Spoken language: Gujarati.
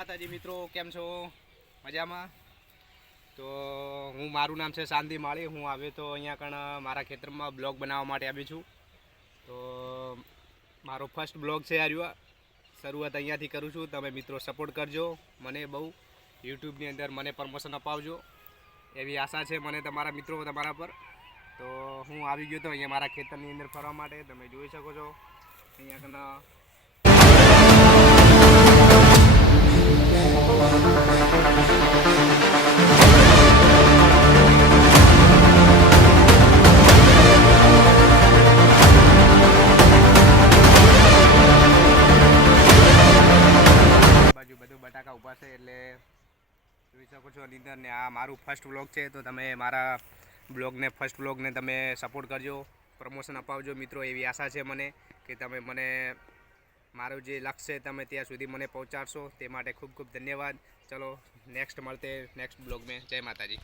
માતાજી મિત્રો, કેમ છો? મજામાં? તો મારું નામ છે શાંતિ માળી. હું આવ્યો તો અહીંયા કણ મારા ખેતરમાં બ્લોગ બનાવવા માટે આવ્યો છું. તો મારો ફર્સ્ટ બ્લોગ છે આ શરૂઆત અહીંયાથી કરું છું. તમે મિત્રો સપોર્ટ કરજો મને બહુ, યુટ્યુબની અંદર મને પ્રમોશન અપાવજો એવી આશા છે મને તમારા મિત્રો તમારા પર. તો હું આવી ગયો તો અહીંયા મારા ખેતરની અંદર ફરવા માટે. તમે જોઈ શકો છો અહીંયા કણ બાજુ બધું બટાકા ઊભા છે એટલે જોઈ શકો છો અંદર ને આ મારું ફર્સ્ટ બ્લોગ છે. તો તમે મારા ફર્સ્ટ બ્લોગને તમે સપોર્ટ કરજો, પ્રમોશન અપાવજો મિત્રો એવી આશા છે મને કે તમે મને મારું જે લક્ષ્ય છે તમે ત્યાં સુધી મને પહોંચાડશો. તે માટે ખૂબ ખૂબ ધન્યવાદ. ચલો નેક્સ્ટ મળતે નેક્સ્ટ બ્લોગ મેં. જય માતાજી.